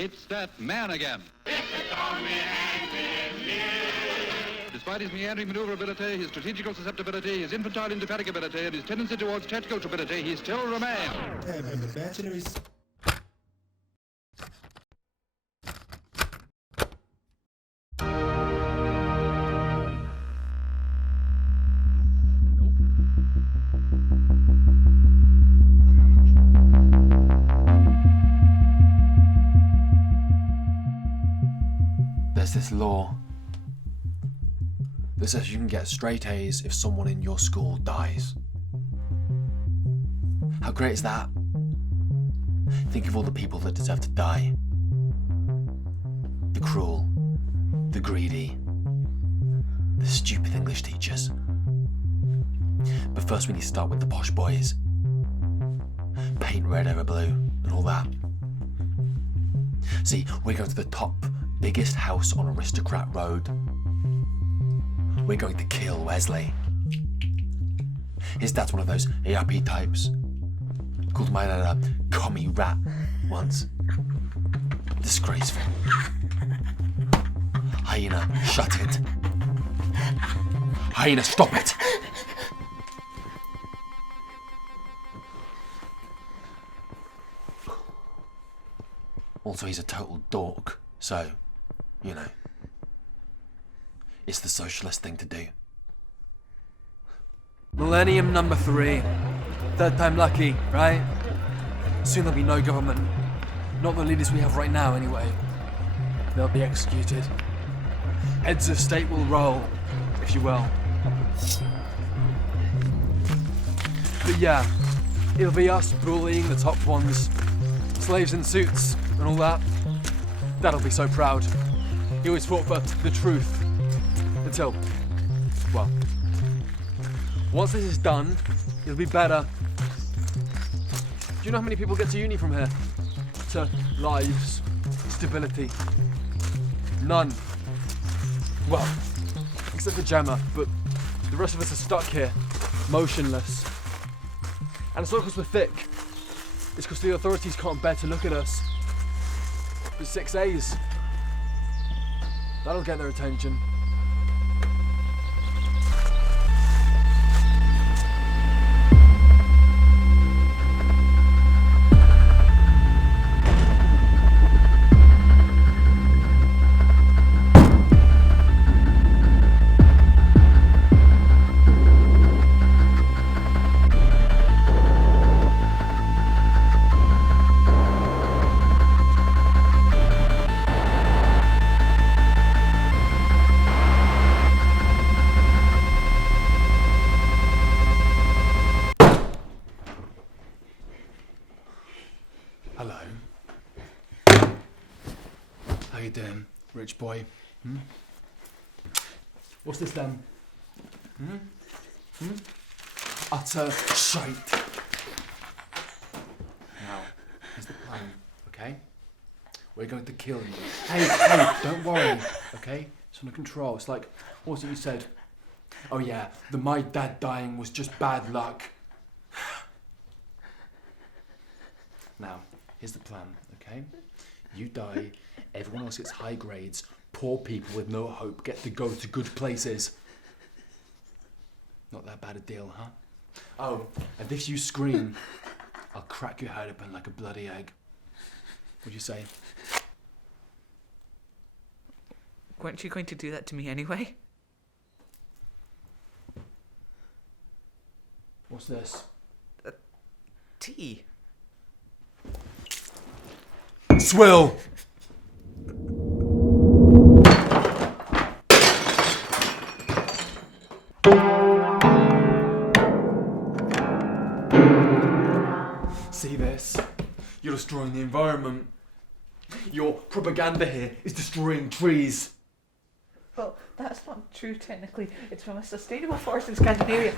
It's that man again. Despite his meandering maneuverability, his strategical susceptibility, his infantile indefatigability, and his tendency towards tactical stupidity, he still remains. And the batteries. There's this law that says you can get straight A's if someone in your school dies. How great is that? Think of all the people that deserve to die. The cruel, the greedy, the stupid English teachers. But first we need to start with the posh boys. Paint red over blue and all that. See, we're going to the top, biggest house on Aristocrat Road. We're going to kill Wesley. His dad's one of those ARP types. Called my dad a commie rat once. Disgraceful. Hyena, shut it. Hyena, stop it. Also, he's a total dork, so, you know, it's the socialist thing to do. Millennium number 3. Third time lucky, right? Soon there'll be no government. Not the leaders we have right now, anyway. They'll be executed. Heads of state will roll, if you will. But yeah, it'll be us bullying the top ones. Slaves in suits and all that. That'll be so proud. He always fought for the truth. Until, well, once this is done, it'll be better. Do you know how many people get to uni from here? To lives, stability. None. Well, except for Gemma, but the rest of us are stuck here, motionless. And it's not because we're thick. It's because the authorities can't bear to look at us. But 6 A's. That'll get their attention. Hello. How you doing, rich boy? What's this then? Utter shite. Now, here's the plan, okay? We're going to kill you. Hey, don't worry, okay? It's under control. It's like, what was it you said? Oh yeah, my dad dying was just bad luck. Now, here's the plan, okay? You die, everyone else gets high grades, poor people with no hope get to go to good places. Not that bad a deal, huh? Oh, and if you scream, I'll crack your head open like a bloody egg. What'd you say? Weren't you going to do that to me anyway? What's this? Tea. Swill! See this? You're destroying the environment. Your propaganda here is destroying trees. Well, that's not true technically. It's from a sustainable forest in Scandinavia.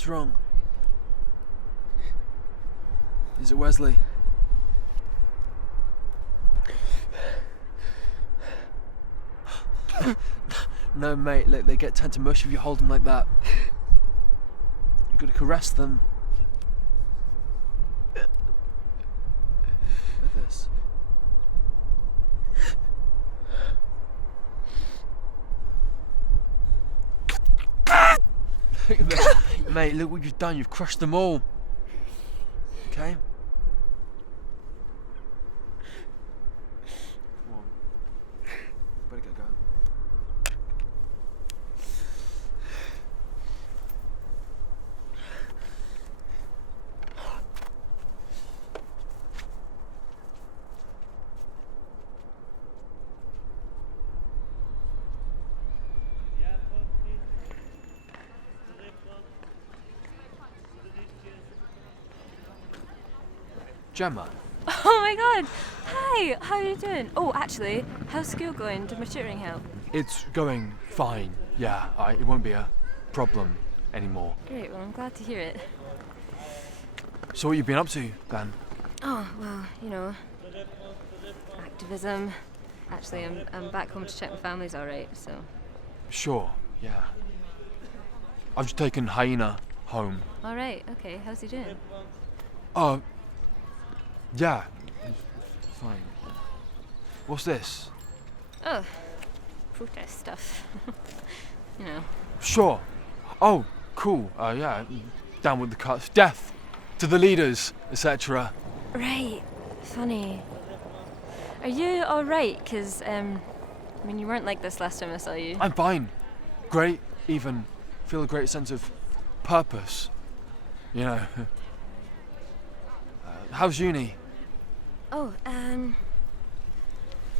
What's wrong? Is it Wesley? No, mate, look, they get tend to mush if you hold them like that. You've got to caress them. Like this. Look at this. Mate, look what you've done. You've crushed them all. Okay? Come on. Better get going. Gemma. Oh my god! Hi! How are you doing? Oh, actually, how's school going? Did my tutoring help? It's going fine. Yeah, it won't be a problem anymore. Great, well, I'm glad to hear it. So what you been up to, then? Oh, well, you know, activism. Actually, I'm back home to check my family's alright, so. Sure, yeah. I've just taken Hyena home. Alright, okay, how's he doing? Yeah. Fine. What's this? Oh, protest stuff. You know. Sure. Oh, cool. Yeah. Down with the cuts. Death to the leaders, etc. Right, funny. Are you alright? Because, you weren't like this last time I saw you. I'm fine. Great, even. Feel a great sense of purpose. You know. How's uni? Oh,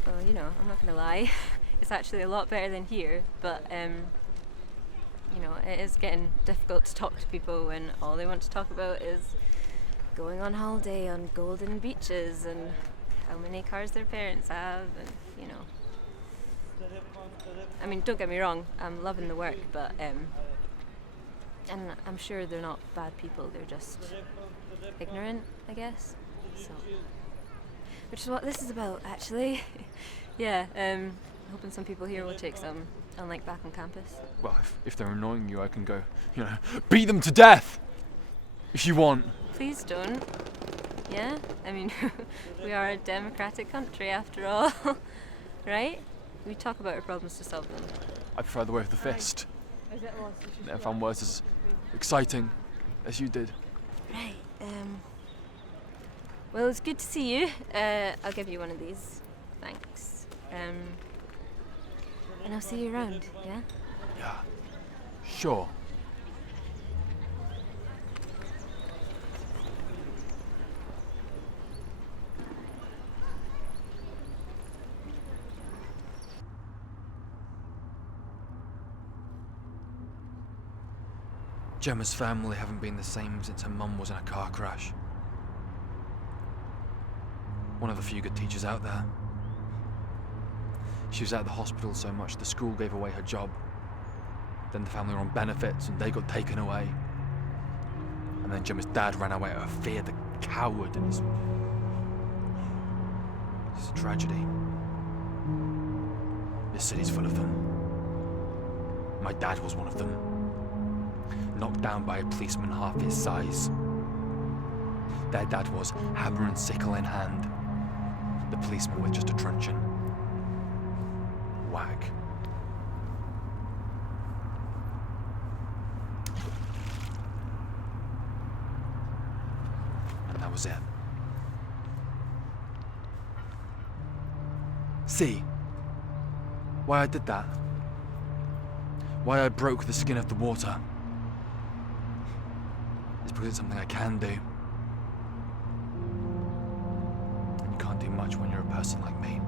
well, you know, I'm not gonna lie. It's actually a lot better than here, but, you know, it is getting difficult to talk to people when all they want to talk about is going on holiday on golden beaches and how many cars their parents have, and, you know. I mean, don't get me wrong, I'm loving the work, but, and I'm sure they're not bad people, they're just ignorant, I guess. So, which is what this is about, actually. Yeah, hoping some people here will take some, unlike back on campus. Well, if they're annoying you, I can go, you know, beat them to death! If you want. Please don't. Yeah? I mean, we are a democratic country after all. Right? We talk about our problems to solve them. I prefer the way of the fist. Never found words as exciting as you did. Right, well, it's good to see you. I'll give you one of these. Thanks. And I'll see you around, yeah? Yeah. Sure. Gemma's family haven't been the same since her mum was in a car crash. One of the few good teachers out there. She was at the hospital so much the school gave away her job. Then the family were on benefits and they got taken away. And then Gemma's dad ran away out of fear, the coward, and it's a tragedy. This city's full of them. My dad was one of them. Knocked down by a policeman half his size. Their dad was hammer and sickle in hand. The policeman with just a truncheon. Whack. And that was it. See why I did that? Why I broke the skin of the water? It's because it's something I can do. And you can't do much when you're a person like me.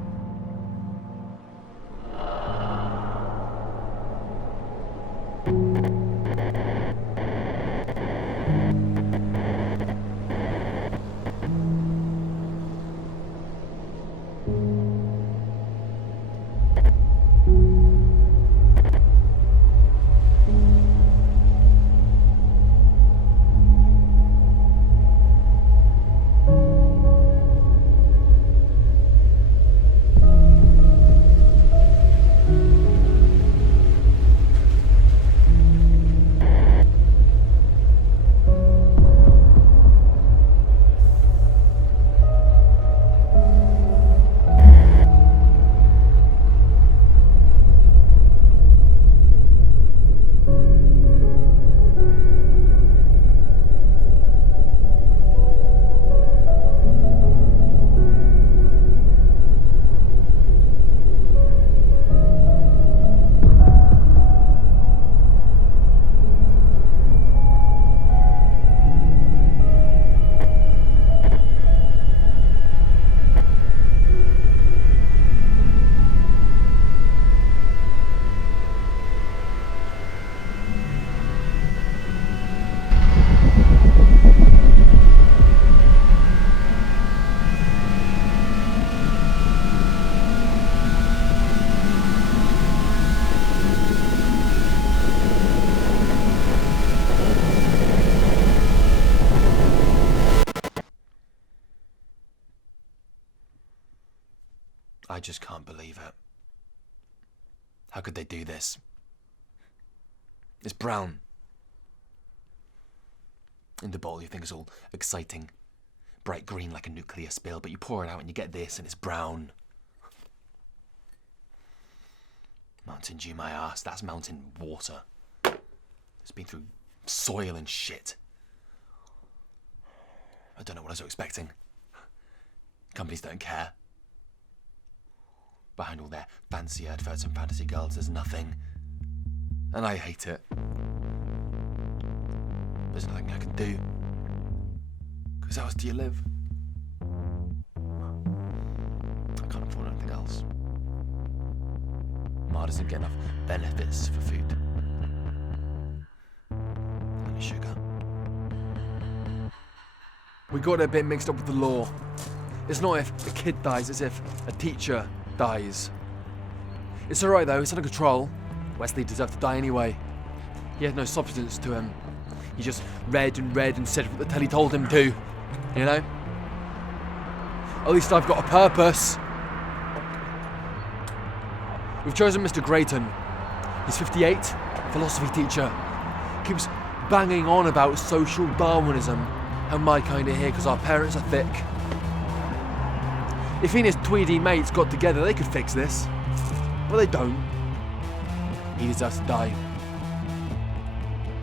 I just can't believe it. How could they do this? It's brown. In the bottle you think it's all exciting, bright green like a nuclear spill, but you pour it out and you get this and it's brown. Mountain Dew my ass, that's mountain water. It's been through soil and shit. I don't know what I was expecting. Companies don't care. Behind all their fancy adverts and fantasy girls, there's nothing. And I hate it. There's nothing I can do. Because how else do you live? I can't afford anything else. Ma doesn't get enough benefits for food. Only sugar. We got it a bit mixed up with the law. It's not if a kid dies, it's if a teacher dies. It's alright though, it's under control. Wesley deserved to die anyway. He had no substance to him. He just read and said what the telly told him to. You know? At least I've got a purpose. We've chosen Mr. Grayton. He's 58, philosophy teacher. Keeps banging on about social Darwinism and my kind of here because our parents are thick. If he and his tweedy mates got together, they could fix this. Well, they don't. He deserves to die.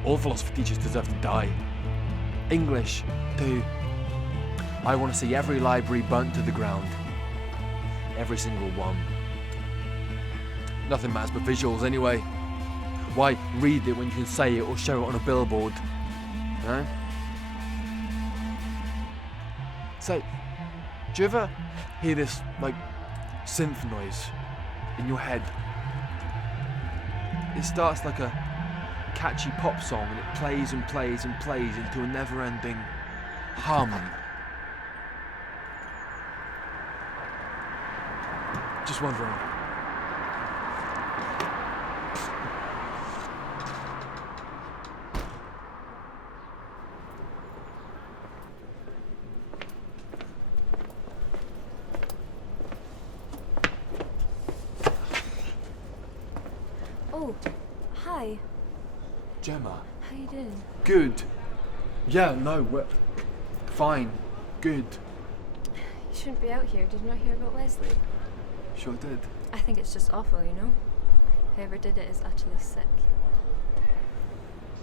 All philosophy teachers deserve to die. English, too. I want to see every library burnt to the ground. Every single one. Nothing matters but visuals anyway. Why read it when you can say it or show it on a billboard? No? Say, do you ever hear this, like, synth noise in your head? It starts like a catchy pop song and it plays and plays and plays into a never-ending hum. Just wondering. Oh, hi. Gemma. How you doing? Good. Yeah, no, we're fine. Good. You shouldn't be out here. Did you not hear about Wesley? Sure did. I think it's just awful, you know? Whoever did it is utterly sick.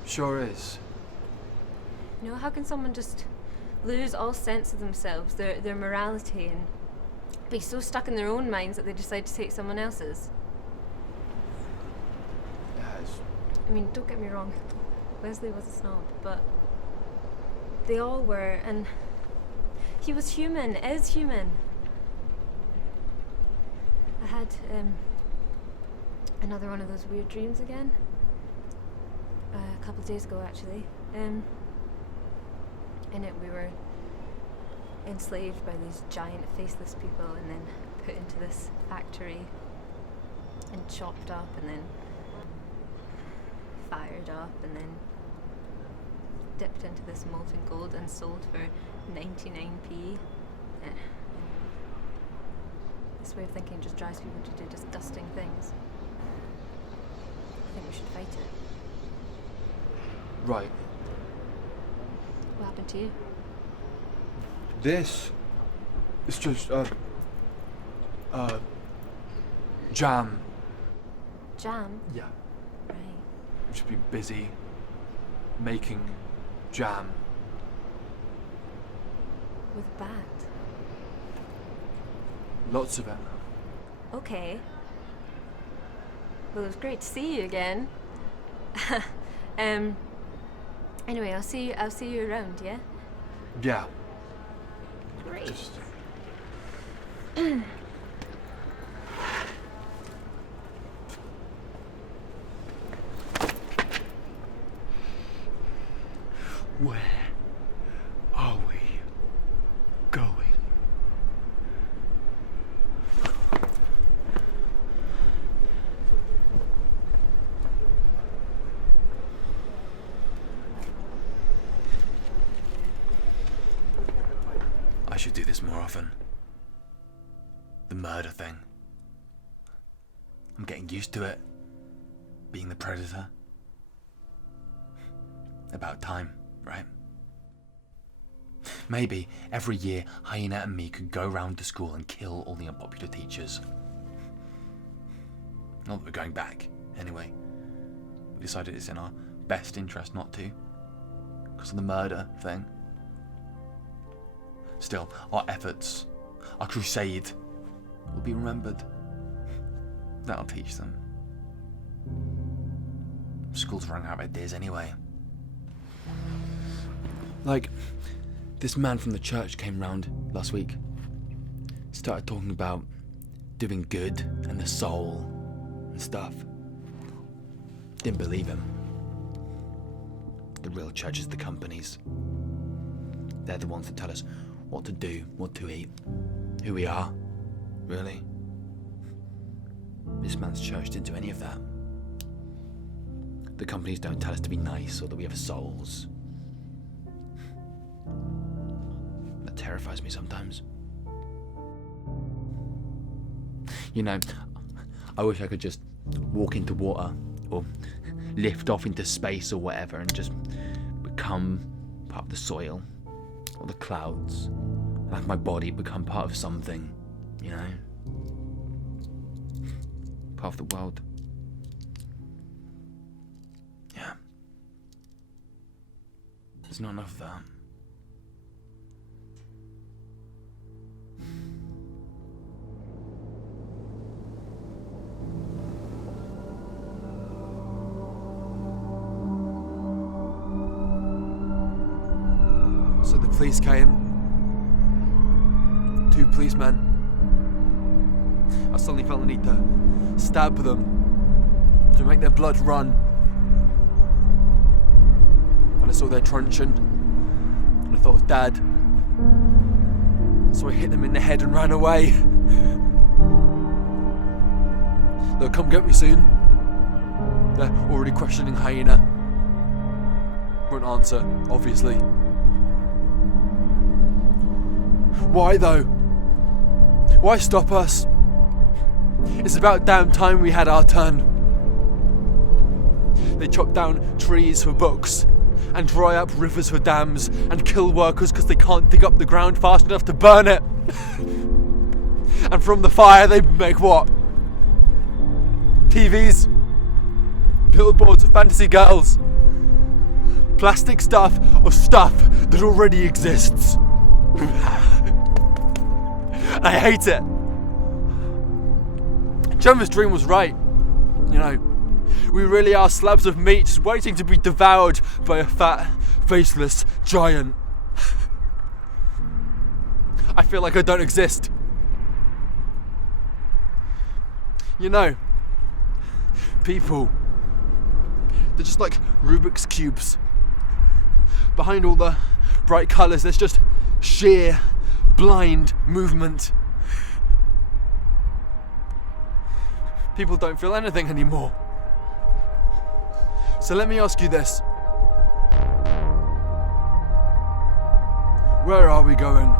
Sure is. You know, how can someone just lose all sense of themselves, their morality, and be so stuck in their own minds that they decide to take someone else's? I mean, don't get me wrong, Wesley was a snob, but they all were, and he was human, is human. I had another one of those weird dreams again, a couple of days ago actually. In it we were enslaved by these giant faceless people and then put into this factory and chopped up and then fired up and then dipped into this molten gold and sold for 99p. This way of thinking just drives people to do disgusting things. I think we should fight it. Right. What happened to you? This is just jam. Jam? Yeah. Right. I've just been busy making jam. With a bat? Lots of it. Okay. Well, it was great to see you again. Anyway, I'll see you around, yeah? Yeah. Great. Just where are we going? I should do this more often. The murder thing. I'm getting used to it. Being the predator. About time, right? Maybe every year Hyena and me could go round to school and kill all the unpopular teachers. Not that we're going back, anyway. We decided it's in our best interest not to. Because of the murder thing. Still, our efforts, our crusade, will be remembered. That'll teach them. School's running out of ideas anyway. Like, this man from the church came round last week. Started talking about doing good and the soul and stuff. Didn't believe him. The real church is the companies. They're the ones that tell us what to do, what to eat, who we are, really. This man's church didn't do any of that. The companies don't tell us to be nice or that we have souls. That terrifies me sometimes. You know, I wish I could just walk into water or lift off into space or whatever and just become part of the soil or the clouds and have my body become part of something, you know? Part of the world. Yeah. There's not enough of that. So the police came. 2 policemen. I suddenly felt the need to stab them, to make their blood run. And I saw their truncheon, and I thought of Dad. So I hit them in the head and ran away. They'll come get me soon. They're already questioning Hyena. Won't answer, obviously. Why though? Why stop us? It's about damn time we had our turn. They chop down trees for books, and dry up rivers for dams, and kill workers because they can't dig up the ground fast enough to burn it. And from the fire they make what? TVs, billboards of fantasy girls, plastic stuff of stuff that already exists. I hate it. Gemma's dream was right. You know, we really are slabs of meat just waiting to be devoured by a fat, faceless giant. I feel like I don't exist. You know, people, they're just like RUBIX cubes. Behind all the bright colours, there's just sheer, blind movement. People don't feel anything anymore. So let me ask you this. Where are we going?